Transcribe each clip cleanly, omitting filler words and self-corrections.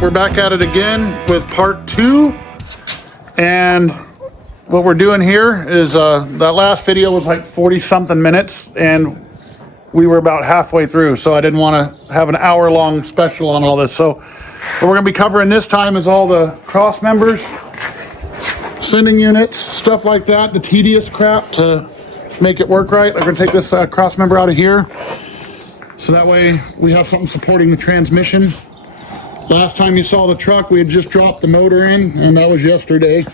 we're back at it again with part 2, and what we're doing here is that last video was like 40 something minutes and we were about halfway through, so I didn't want to have an hour-long special on all this. So what we're going to be covering this time is all the cross members, sending units, stuff like that, the tedious crap to make it work right. We're going to take this cross member out of here, so that way we have something supporting the transmission. Last time you saw the truck, we had just dropped the motor in, and that was yesterday.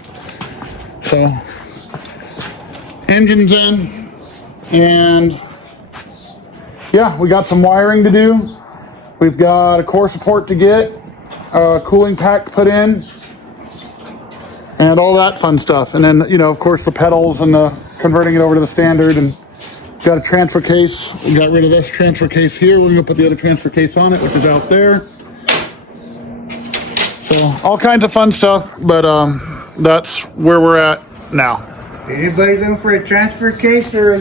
So, engine's in, and yeah, we got some wiring to do. We've got a core support to get, a cooling pack put in, and all that fun stuff. And then, you know, of course, the pedals and the converting it over to the standard, and got a transfer case. We got rid of this transfer case here. We're gonna put the other transfer case on it, which is out there. So all kinds of fun stuff, but that's where we're at now. Anybody looking for a transfer case or a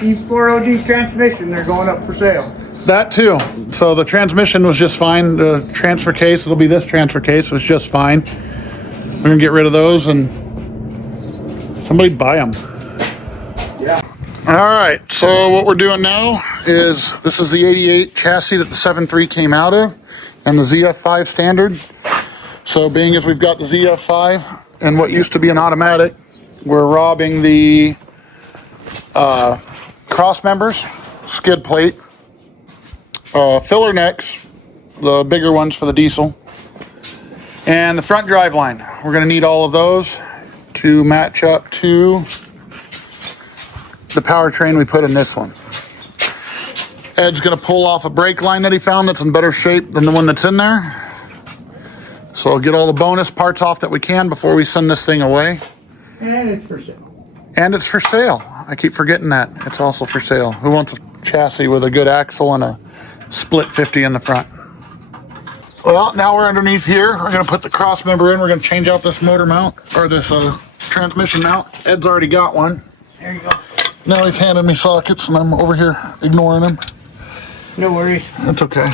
E4OD transmission, they're going up for sale. That too. So the transmission was just fine. The transfer case, it'll be this transfer case, was just fine. We're gonna get rid of those and somebody buy them. Yeah. All right, so what we're doing now is, this is the 88 chassis that the 7.3 came out of, and the ZF5 standard. So being as we've got the ZF5 and what used to be an automatic, we're robbing the cross members, skid plate, filler necks, the bigger ones for the diesel, and the front drive line. We're going to need all of those to match up to the powertrain we put in this one. Ed's going to pull off a brake line that he found that's in better shape than the one that's in there. So I'll get all the bonus parts off that we can before we send this thing away. And it's for sale. And it's for sale. I keep forgetting that. It's also for sale. Who wants a chassis with a good axle and a split 50 in the front? Well, now we're underneath here. We're going to put the cross member in. We're going to change out this motor mount, or this transmission mount. Ed's already got one. There you go. Now he's handing me sockets and I'm over here ignoring him. No worries. That's okay.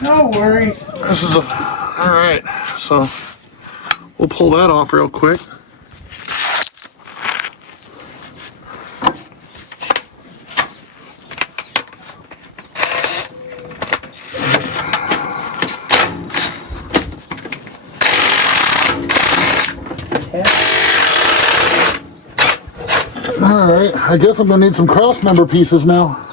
No worries. This is all right. So we'll pull that off real quick. All right, I guess I'm gonna need some cross member pieces now.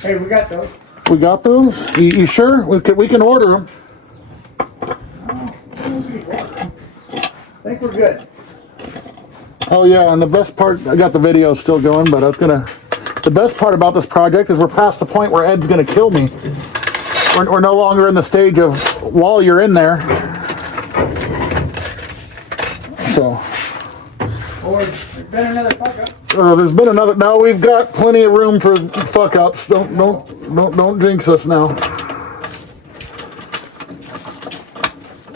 Hey, we got those. We got those? You sure? We can order them. I think we're good. Oh yeah, and the best part, I got the video still going, but the best part about this project is we're past the point where Ed's gonna kill me. We're no longer in the stage of while you're in there. So. Or there's been another fuck up. There's been another. Now we've got plenty of room for fuck ups. Don't jinx us now.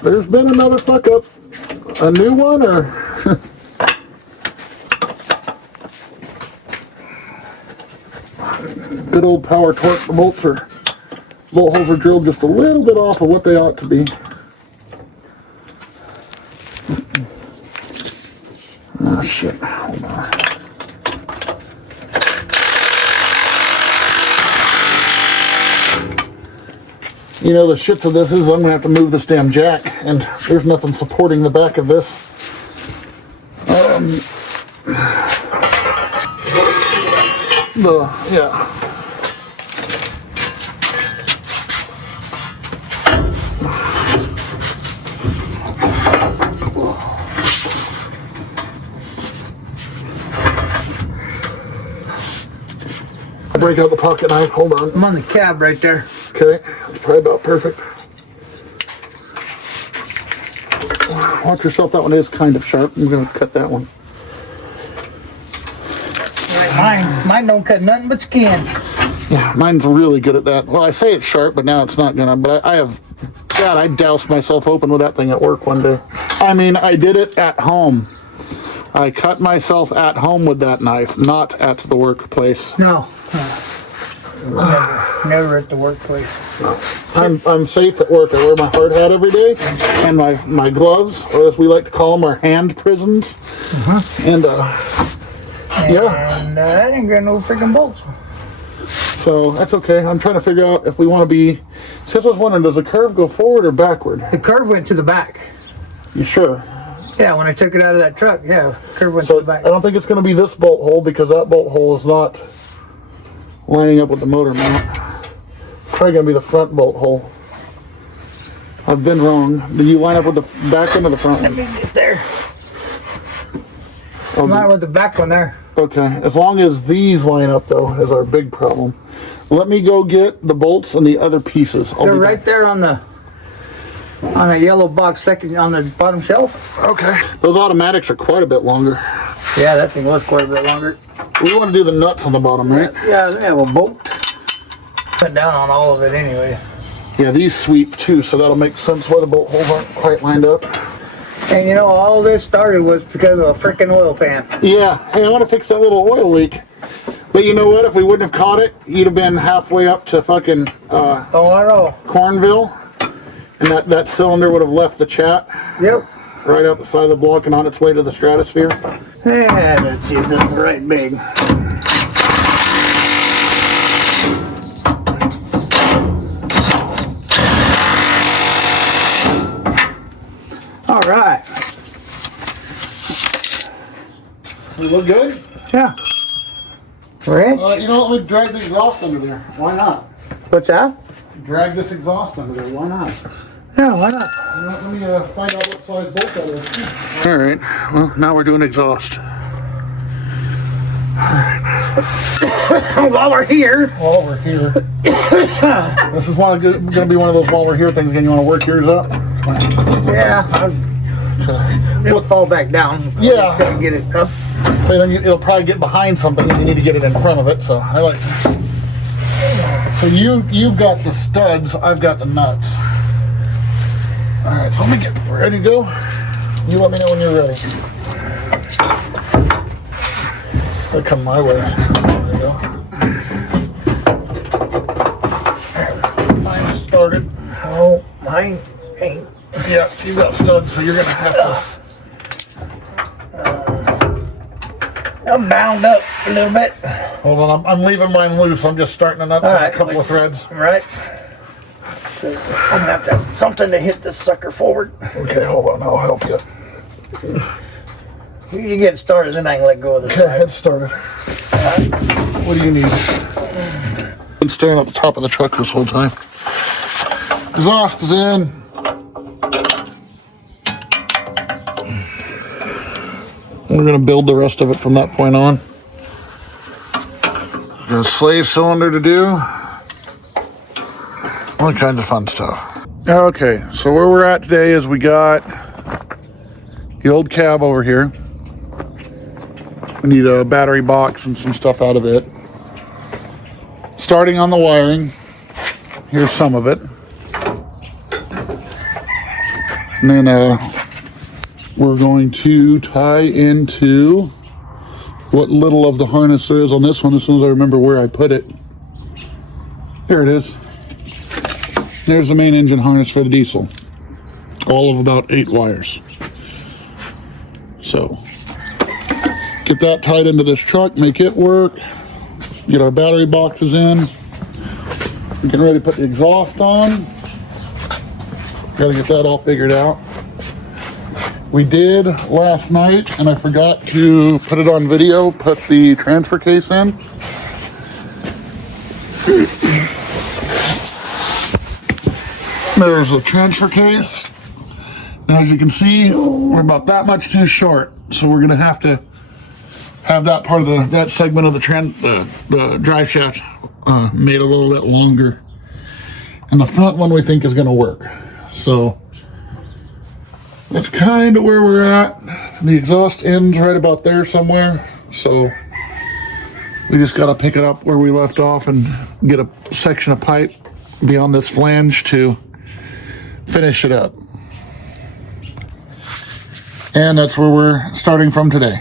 There's been another fuck up. A new one, or good old power torque bolts or bolt holes are drilled just a little bit off of what they ought to be. Oh shit, hold on. You know, the shit to this is I'm gonna have to move this damn jack, and there's nothing supporting the back of this. Yeah. I'll break out the pocket knife, hold on. I'm on the cab right there. Okay, that's probably about perfect. Watch yourself, that one is kind of sharp. I'm gonna cut that one. Mine don't cut nothing but skin. Yeah, mine's really good at that. Well, I say it's sharp, but now it's not gonna, but I have, God, I doused myself open with that thing at work one day. I mean, I did it at home. I cut myself at home with that knife, not at the workplace. No. Never at the workplace. I'm safe at work. I wear my hard hat every day, and my gloves, or as we like to call them, our hand prisons. And yeah. And I didn't got no freaking bolts. So that's okay. I'm trying to figure out if we want to be. Since I was wondering, does the curve go forward or backward? The curve went to the back. You sure? Yeah, when I took it out of that truck, yeah, curve went So to the back. I don't think it's going to be this bolt hole because that bolt hole is not lining up with the motor mount. Probably going to be the front bolt hole. I've been wrong. Did you line up with the back one or the front one? Let me get there. Oh, Line with the back one there. okay. As long as these line up, though, is our big problem. Let me go get the bolts and the other pieces. They're right there on the yellow box, second on the bottom shelf. Okay. Those automatics are quite a bit longer. Yeah, that thing was quite a bit longer. We want to do the nuts on the bottom, right? Yeah, they have a bolt. Put down on all of it anyway. Yeah, these sweep too, so that'll make sense why the bolt holes aren't quite lined up. And you know, all this started was because of a freaking oil pan. Yeah, hey, I want to fix that little oil leak. But you know what? If we wouldn't have caught it, you'd have been halfway up to fucking Oh, I know. Cornville, and that cylinder would have left the chat Yep. right out the side of the block and on its way to the stratosphere. And let's see if this is right big. All right. We look good? Yeah. Right? You know what? Let me drag the exhaust under there. Why not? What's that? Drag this exhaust under there. Why not? Yeah, why not? Let me find out what size bolt that is. All right. Well, now we're doing exhaust. While we're here. While we're here. This is going to be one of those while we're here things. Again, you want to work yours up? Yeah. It'll fall back down. Yeah. I'm just gonna get it up. But then it'll probably get behind something and you need to get it in front of it. So I like. So you've got the studs. I've got the nuts. All right. So let me get ready to go. You let me know when you're ready. They'll come my way. There you go. Mine started. Oh, mine ain't. Yeah, you got studs, so you're gonna have to. I'm bound up a little bit. Hold on, I'm leaving mine loose. I'm just starting to nut Right. a couple of threads. Right. I'm gonna have to have something to hit this sucker forward. Okay, hold on, I'll help you. You get started, then I can let go of the Okay, side. head started. What do you need? Been staring at the top of the truck this whole time. Exhaust is in. We're gonna build the rest of it from that point on. Got a slave cylinder to do. All kinds of fun stuff. Okay, so where we're at today is we got the old cab over here. We need a battery box and some stuff out of it. Starting on the wiring. Here's some of it. And then we're going to tie into what little of the harness there is on this one as soon as I remember where I put it. Here it is. There's the main engine harness for the diesel. All of about 8 wires. So, get that tied into this truck, make it work. Get our battery boxes in. We're getting ready to put the exhaust on. Gotta get that all figured out. We did last night, and I forgot to put it on video, put the transfer case in. There's a transfer case. Now, as you can see, we're about that much too short, so we're gonna have to have that part of that segment of the drive shaft made a little bit longer. And the front one we think is gonna work. So that's kind of where we're at. The exhaust ends right about there somewhere. So we just got to pick it up where we left off and get a section of pipe beyond this flange to finish it up. And that's where we're starting from today.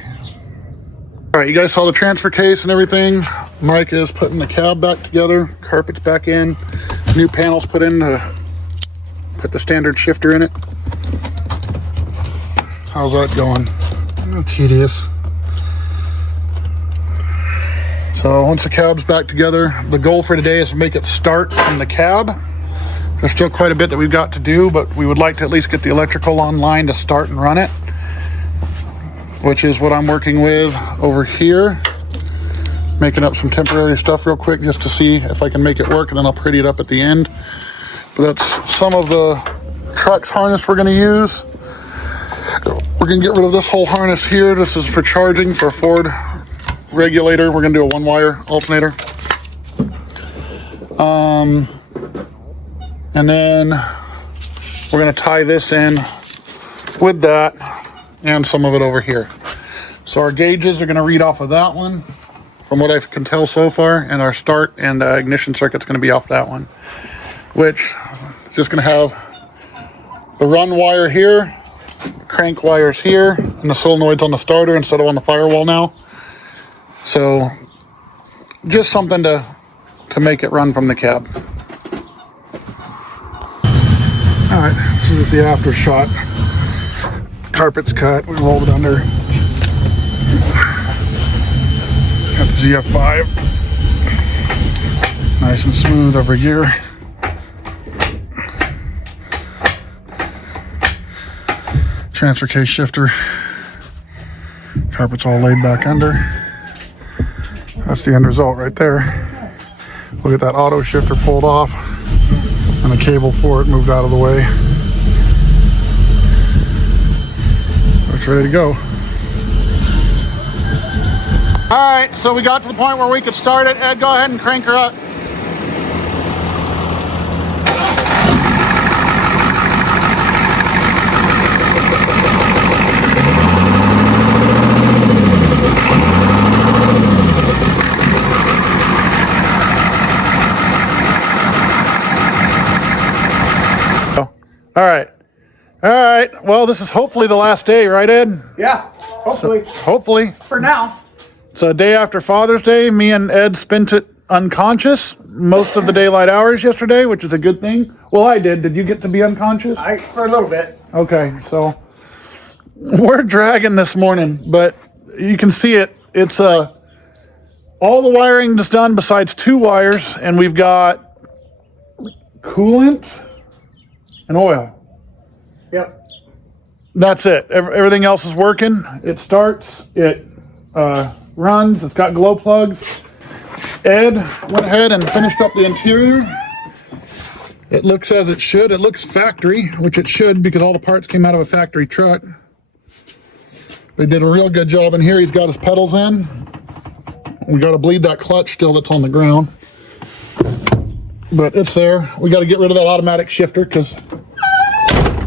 All right, you guys saw the transfer case and everything. Mike is putting the cab back together, carpets back in, new panels put in to put the standard shifter in it. How's that going? Tedious. So once the cab's back together, the goal for today is to make it start in the cab. There's still quite a bit that we've got to do, but we would like to at least get the electrical online to start and run it, which is what I'm working with over here. Making up some temporary stuff real quick just to see if I can make it work, and then I'll pretty it up at the end. But that's some of the truck's harness we're going to use. We're going to get rid of this whole harness here. This is for charging for a Ford regulator. We're going to do a one-wire alternator. And then we're going to tie this in with that and some of it over here. So our gauges are going to read off of that one from what I can tell so far, and our start and ignition circuit's going to be off that one, which is just going to have the run wire here, the crank wires here, and the solenoids on the starter instead of on the firewall now. So just something to make it run from the cab. All right, this is the after shot. Carpet's cut, we rolled it under. Got the ZF5. Nice and smooth over here. Transfer case shifter. Carpet's all laid back under. That's the end result right there. We'll get that auto shifter pulled off and the cable for it moved out of the way. It's ready to go. All right, so we got to the point where we could start it. Ed, go ahead and crank her up. All right. All right. Well, this is hopefully the last day, right, Ed? Yeah, hopefully. Hopefully. For now. It's a day after Father's Day. Me and Ed spent it unconscious most of the daylight hours yesterday, which is a good thing. Well, I did. Did you get to be unconscious? For a little bit. Okay, so we're dragging this morning, but you can see it. It's all the wiring is done besides two wires, and we've got coolant and oil. Yep. That's it. Everything else is working. It starts. It runs. It's got glow plugs. Ed went ahead and finished up the interior. It looks as it should. It looks factory, which it should because all the parts came out of a factory truck. They did a real good job in here. He's got his pedals in. We got to bleed that clutch still that's on the ground. But it's there. We got to get rid of that automatic shifter because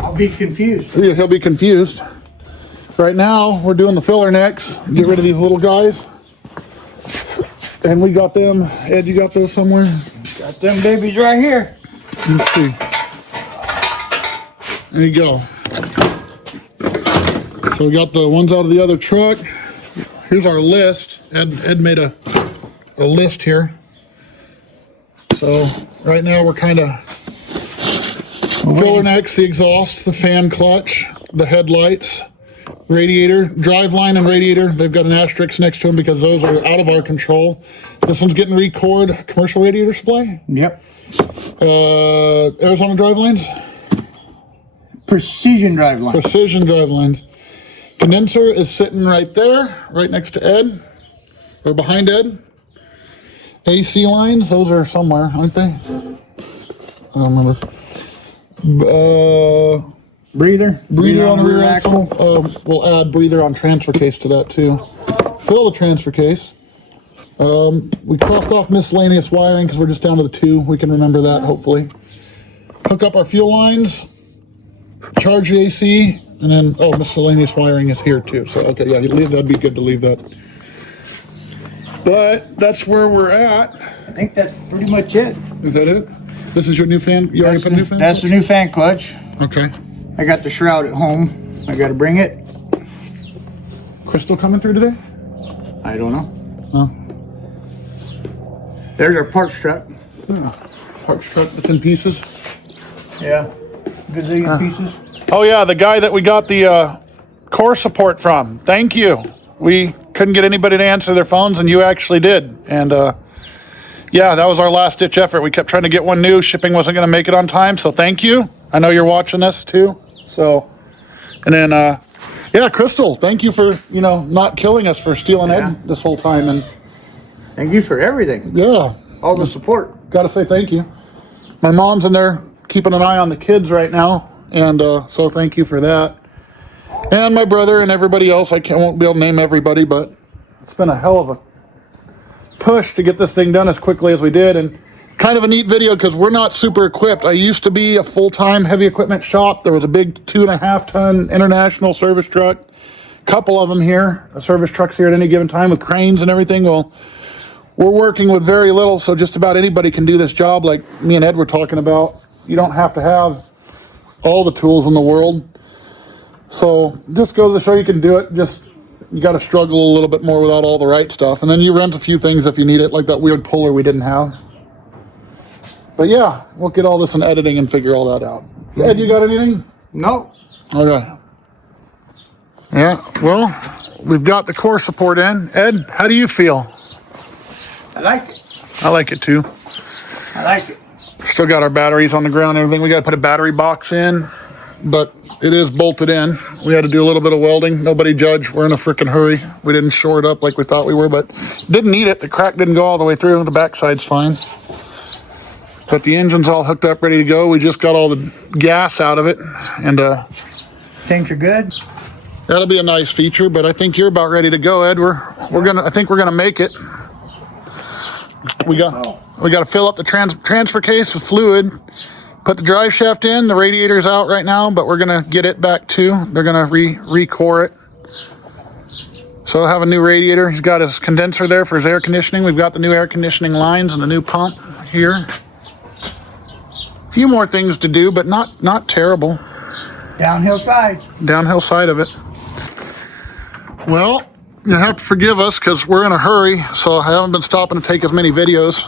I'll be confused. yeah, he'll be confused. Right now, we're doing the filler necks. Get rid of these little guys. And we got them. Ed, you got those somewhere? Got them babies right here. Let's see. There you go. So we got the ones out of the other truck. Here's our list. Ed made a list here. So right now we're kind of filler necks, the exhaust, the fan clutch, the headlights, radiator, drive line and radiator. They've got an asterisk next to them because those are out of our control. This one's getting record commercial radiator supply. Yep. Arizona drive lines. Precision drive line. Precision drive lines. Condenser is sitting right there, right next to Ed, or behind Ed. AC lines, those are somewhere, aren't they? I don't remember. Breather On the rear axle. We'll add breather on transfer case to that too. Fill the transfer case. We crossed off miscellaneous wiring because we're just down to the two. We can remember that hopefully. Hook up our fuel lines. Charge the AC. And then, miscellaneous wiring is here too. So, okay, yeah, that'd be good to leave that. But that's where we're at. I think that's pretty much it. Is that it? This is your new fan? You already put a new fan? That's the new fan clutch. Okay. I got the shroud at home. I got to bring it. Crystal coming through today? I don't know. Huh? There's our parts truck. Parts truck that's in pieces. Yeah. Gazillion pieces. Oh yeah, the guy that we got the core support from. Thank you. We couldn't get anybody to answer their phones, and you actually did. And yeah, that was our last ditch effort. We kept trying to get one new. Shipping wasn't going to make it on time, so thank you. I know you're watching this too. So, and then yeah, Crystal, thank you for not killing us for stealing Ed this whole time. And thank you for everything. Yeah, All the support. got to say thank you. My mom's in there keeping an eye on the kids right now, and so thank you for that. And my brother and everybody else. Won't be able to name everybody, but it's been a hell of a push to get this thing done as quickly as we did. And kind of a neat video because we're not super equipped. I used to be a full-time heavy equipment shop. There was a big 2.5-ton international service truck, couple of them here, service trucks here at any given time with cranes and everything. Well, we're working with very little, so just about anybody can do this job like me and Ed were talking about. You don't have to have all the tools in the world. So just goes to show you can do it. Just you got to struggle a little bit more without all the right stuff. And then you rent a few things if you need it, like that weird puller we didn't have. But yeah, we'll get all this in editing and figure all that out. Ed, you got anything? No. Okay. Yeah, well, we've got the core support in. Ed, how do you feel? I like it. I like it too. I like it. Still got our batteries on the ground and everything. We got to put a battery box in, but it is bolted in. We had to do a little bit of welding. Nobody judge. We're in a freaking hurry. We didn't shore it up like we thought we were, but didn't need it. The crack didn't go all the way through. The backside's fine. But the engine's all hooked up, ready to go. We just got all the gas out of it, and Things are good. that'll be a nice feature. But I think you're about ready to go, Ed. I think we're gonna make it. We got to fill up the transfer case with fluid. Put the drive shaft in. The radiator's out right now, but we're gonna get it back too. They're gonna re-core it. So I'll have a new radiator. He's got his condenser there for his air conditioning. We've got the new air conditioning lines and the new pump here. A few more things to do, but not terrible. Downhill side. Downhill side of it. Well, you have to forgive us because we're in a hurry, so I haven't been stopping to take as many videos.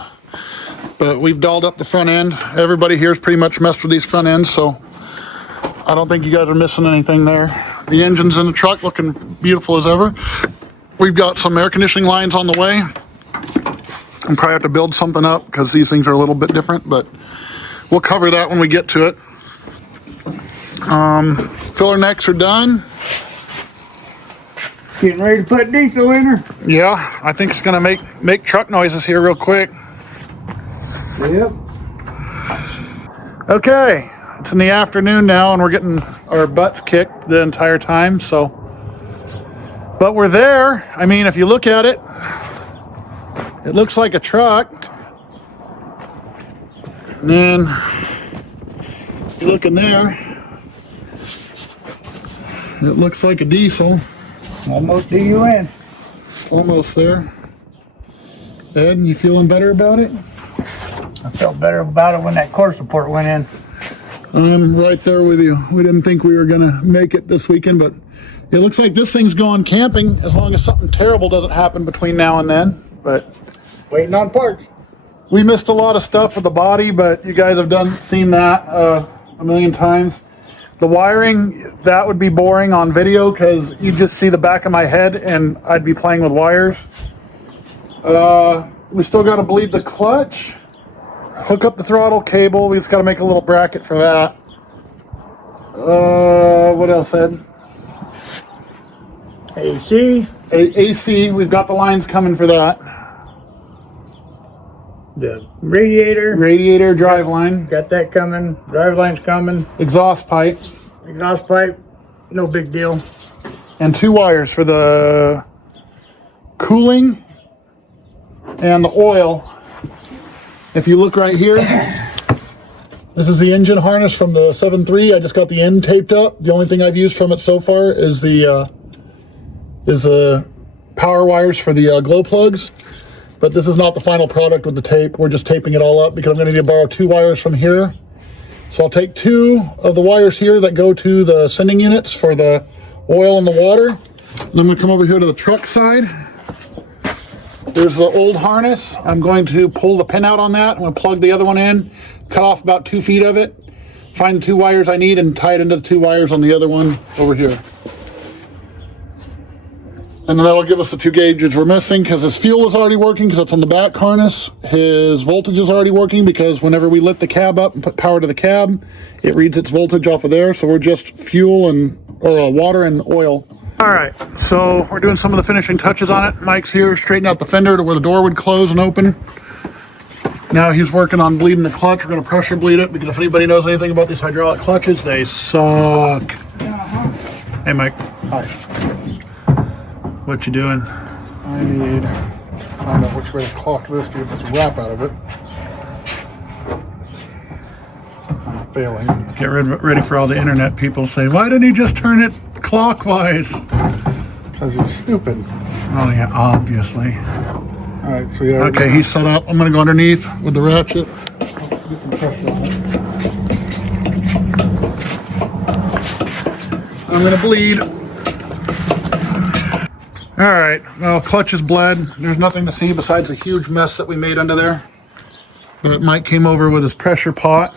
But we've dolled up the front end. Everybody here's pretty much messed with these front ends, so I don't think you guys are missing anything there. The engine's in the truck looking beautiful as ever. We've got some air conditioning lines on the way. And probably have to build something up because these things are a little bit different, but we'll cover that when we get to it. Filler necks are done. Getting ready to put diesel in her. Yeah, I think it's gonna make truck noises here real quick. Yep. Okay, it's in the afternoon now and we're getting our butts kicked the entire time, so. But we're there. I mean, if you look at it, it looks like a truck. And then, if you look in there, it looks like a diesel. Almost DUN. Almost there. Ed, you feeling better about it? I felt better about it when that core support went in. I'm right there with you. We didn't think we were gonna make it this weekend, but it looks like this thing's going camping as long as something terrible doesn't happen between now and then. But Waiting on parts. we missed a lot of stuff with the body, but you guys have seen that a million times. The wiring, that would be boring on video because you just see the back of my head and I'd be playing with wires. We still got to bleed the clutch, hook up the throttle cable. We just got to make a little bracket for that. What else, Ed? AC. AC, we've got the lines coming for that. The radiator. Radiator, drive line, Got that coming. Drive line's coming. exhaust pipe, Exhaust pipe. No big deal. and 2 wires for the cooling and the oil. If you look right here, this is the engine harness from the 7.3. I just got the end taped up. The only thing I've used from it so far is the power wires for the glow plugs. But this is not the final product with the tape. We're just taping it all up because I'm going to need to borrow 2 wires from here. So I'll take 2 of the wires here that go to the sending units for the oil and the water. And I'm going to come over here to the truck side. There's the old harness. I'm going to pull the pin out on that. I'm going to plug the other one in, cut off about 2 feet of it, find the 2 wires I need, and tie it into the 2 wires on the other one over here. And then that'll give us the 2 gauges we're missing, because his fuel is already working because it's on the back harness. His voltage is already working because whenever we lit the cab up and put power to the cab, it reads its voltage off of there. So we're just fuel and water and oil. All right, so we're doing some of the finishing touches on it. Mike's here, straightening out the fender to where the door would close and open. Now he's working on bleeding the clutch. We're going to pressure bleed it because if anybody knows anything about these hydraulic clutches, they suck. Hey, Mike. Hi. What you doing? I need to find out which way to caulk this to get this wrap out of it. I'm failing. Get ready for all the internet people say, why didn't he just turn it clockwise? Because he's stupid. Oh yeah, obviously. Alright, so yeah. Okay, he's set up. I'm gonna go underneath with the ratchet. Get some pressure on it. I'm gonna bleed. All right, well, clutch is bled. There's nothing to see besides a huge mess that we made under there. But Mike came over with his pressure pot.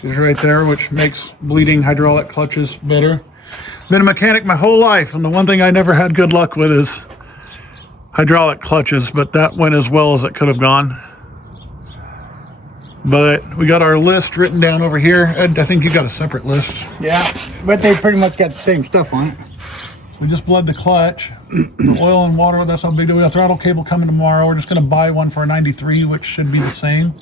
She's right there, which makes bleeding hydraulic clutches better. Been a mechanic my whole life, and the one thing I never had good luck with is hydraulic clutches, but that went as well as it could have gone. But we got our list written down over here. Ed, I think you got a separate list. Yeah, but they pretty much got the same stuff on it. We just bled the clutch. The oil and water, that's no big deal. We got a throttle cable coming tomorrow. We're just going to buy one for a 93, which should be the same.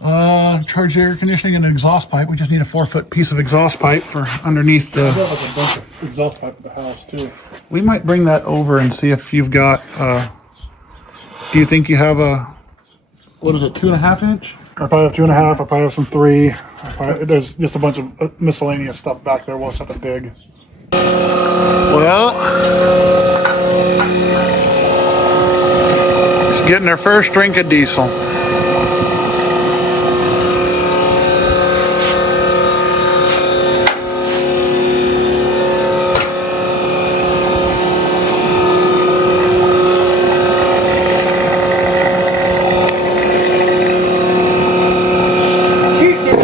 Charge air conditioning and an exhaust pipe. We just need a 4-foot piece of exhaust pipe for underneath the... I've got like a bunch of exhaust pipe at the house too. We might bring that over and see if you've got... do you think you have a... What is it, 2.5 inch? I probably have 2.5. I probably have some 3. There's just a bunch of miscellaneous stuff back there. We'll just have to dig. Well, she's getting her first drink of diesel.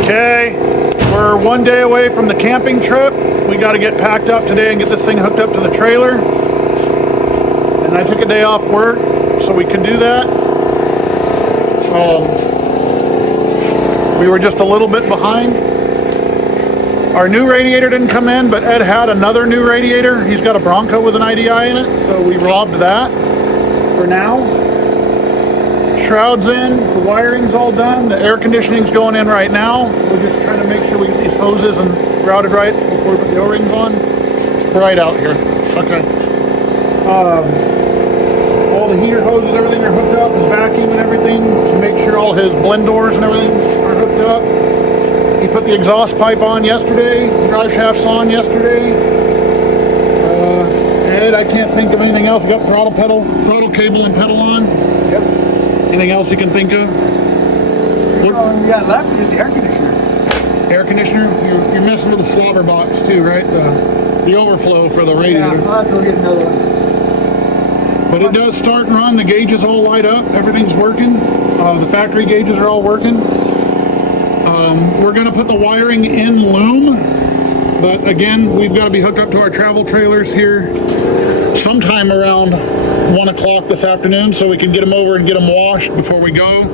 Okay, we're 1 day away from the camping trip. We got to get packed up today and get this thing hooked up to the trailer. And I took a day off work so we could do that. We were just a little bit behind. Our new radiator didn't come in, but Ed had another new radiator. He's got a Bronco with an IDI in it, so we robbed that for now. Shroud's in, the wiring's all done, the air conditioning's going in right now. We're just trying to make sure we get these hoses and routed right before we put the O-rings on. It's bright out here. Okay. All the heater hoses, everything are hooked up, his vacuum and everything, to make sure all his blend doors and everything are hooked up. He put the exhaust pipe on yesterday, drive shafts on yesterday. Ed, I can't think of anything else. We got throttle cable and pedal on. Yep. Anything else you can think of? All you got left is the air conditioner. Air conditioner? You're messing with the slobber box too, right? The overflow for the radiator. Yeah, I'll have to go get another one. But it does start and run. The gauges all light up. Everything's working. The factory gauges are all working. We're going to put the wiring in loom. But again, we've got to be hooked up to our travel trailers here sometime around 1 o'clock this afternoon so we can get them over and get them washed before we go.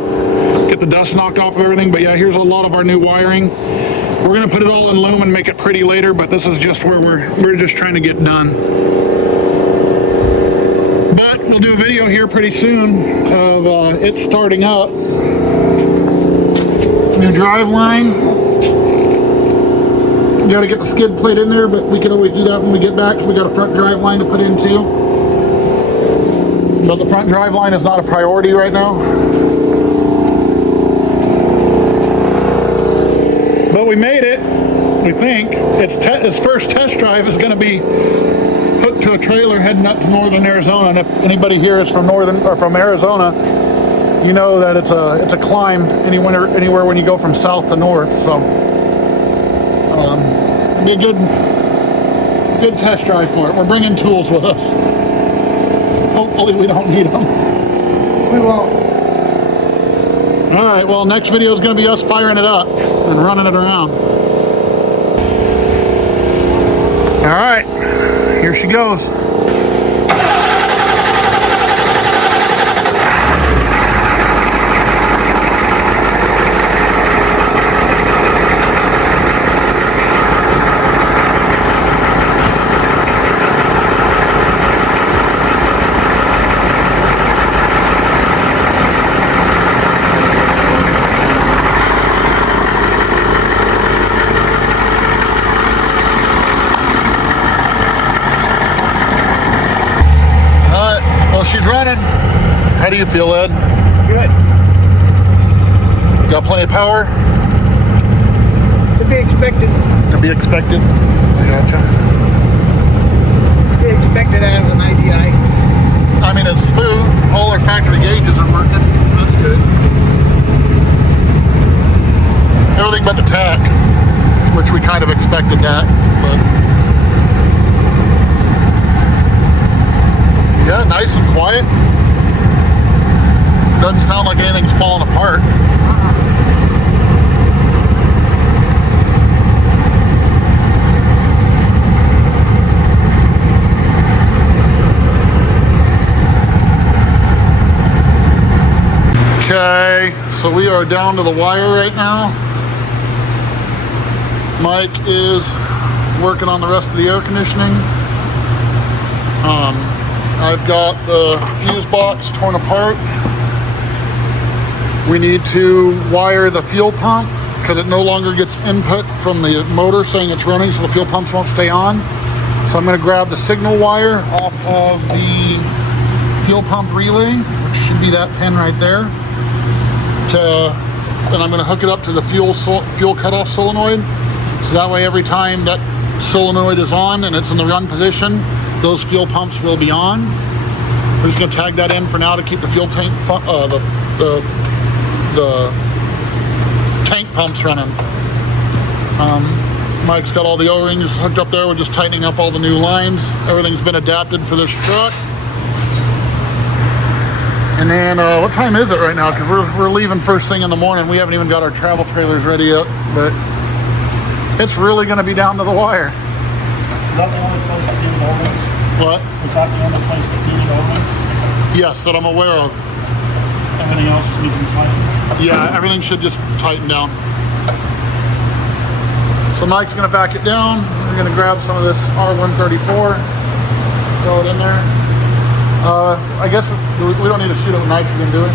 Get the dust knocked off of everything. But yeah, here's a lot of our new wiring. We're going to put it all in loom and make it pretty later, but this is just where we're just trying to get done. But we'll do a video here pretty soon of it starting up. New drive line. Got to get the skid plate in there, but we can always do that when we get back because we got a front drive line to put in too. But the front drive line is not a priority right now. But we made it, we think. Its first test drive is going to be hooked to a trailer heading up to northern Arizona. And if anybody here is from from Arizona, you know that it's a climb anywhere when you go from south to north. So it'll be a good test drive for it. We're bringing tools with us. hopefully we don't need them. We won't. All right, well, next video is going to be us firing it up and running it around. All right, here she goes. She's running. How do you feel, Ed? Good. Got plenty of power? To be expected. To be expected. I gotcha. To be expected as an IDI. I mean, it's smooth. All our factory gauges are working. That's good. Everything but the tack, which we kind of expected that, but. Yeah, nice and quiet. Doesn't sound like anything's falling apart. Okay, so we are down to the wire right now. Mike is working on the rest of the air conditioning. I've got the fuse box torn apart. We need to wire the fuel pump because it no longer gets input from the motor saying it's running, so the fuel pumps won't stay on. So I'm going to grab the signal wire off of the fuel pump relay, which should be that pin right there. And I'm going to hook it up to the fuel cutoff solenoid. So that way every time that solenoid is on and it's in the run position, those fuel pumps will be on. We're just going to tag that in for now to keep the fuel tank, the tank pumps running. Mike's got all the O-rings hooked up there. We're just tightening up all the new lines. Everything's been adapted for this truck. And then, what time is it right now? Because we're leaving first thing in the morning. We haven't even got our travel trailers ready yet, but it's really going to be down to the wire. Is that the only place that needed O-rings? What? Is that the only place that needed O-rings? Yes, that I'm aware of. Everything else just needs to be tightened? Yeah, everything should just tighten down. So Mike's going to back it down. We're going to grab some of this R134, throw it in there. I guess we don't need to shoot it with nitrogen, do we?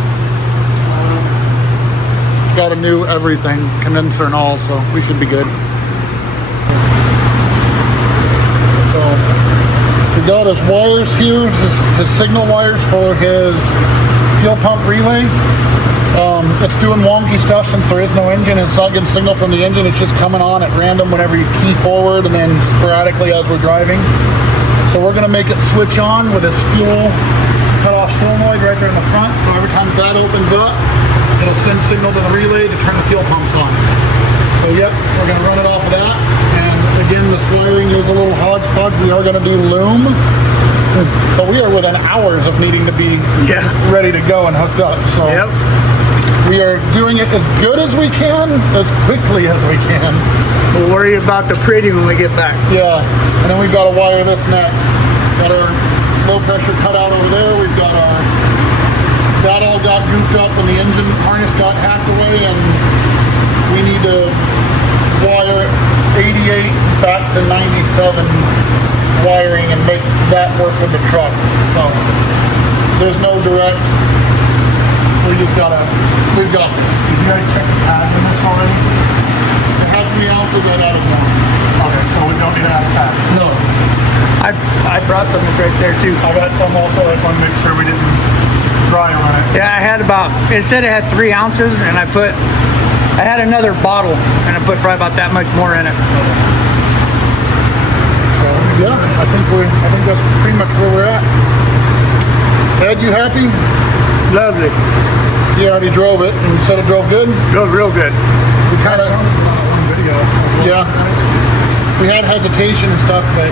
It's got a new everything, condenser and all, so we should be good. So we got his wires here, his signal wires for his fuel pump relay. It's doing wonky stuff since there is no engine. It's not getting signal from the engine. It's just coming on at random whenever you key forward and then sporadically as we're driving. So we're going to make it switch on with this fuel cutoff solenoid right there in the front. So every time that opens up, it'll send signal to the relay to turn the fuel pumps on. So yep, we're going to run it off of that. And again, this wiring is a little hodgepodge. We are going to do loom, but we are within hours of needing to be ready to go and hooked up. So we are doing it as good as we can, as quickly as we can. We'll worry about the pretty when we get back. Yeah, and then we've got to wire this next. Got our low pressure cutout over there. We've got our, that all got goofed up when the engine harness got hacked away, and we need to wire 88 back to 97 wiring and make that work with the truck. So there's no direct, we've got this. Did you guys check the pad in this already? It had 3 ounces, I added 1. Okay, so we don't need to add a pad. No. I brought some right there too. I got some also. I just want to make sure we didn't dry run it. Yeah, I had about, it said it had 3 ounces, and I had another bottle, and I put probably about that much more in it. So, yeah, I think that's pretty much where we're at. Ed, you happy? Lovely. You already drove it and said it drove good? Drove real good. We kind of, Video. yeah, we had hesitation and stuff, but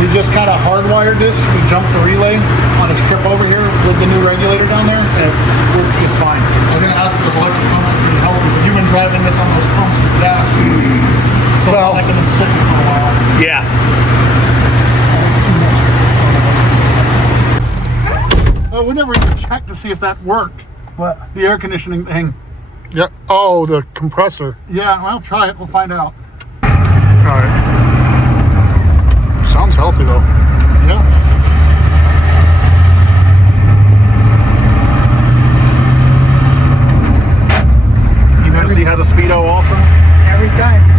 We just kind of hardwired this. We jumped the relay on a strip over here with the new regulator down there, and it works just fine. I was going to ask if those electric pumps are pretty healthy, but you've been driving this on those pumps with gas, so Well, it's like it's been sitting for a while. Yeah. We never even checked to see if that worked. What? The air conditioning thing. Yep. Oh, the compressor. Yeah, well, try it. We'll find out. All right. Sounds healthy though. Yeah. You notice he has a speedo also? Every time.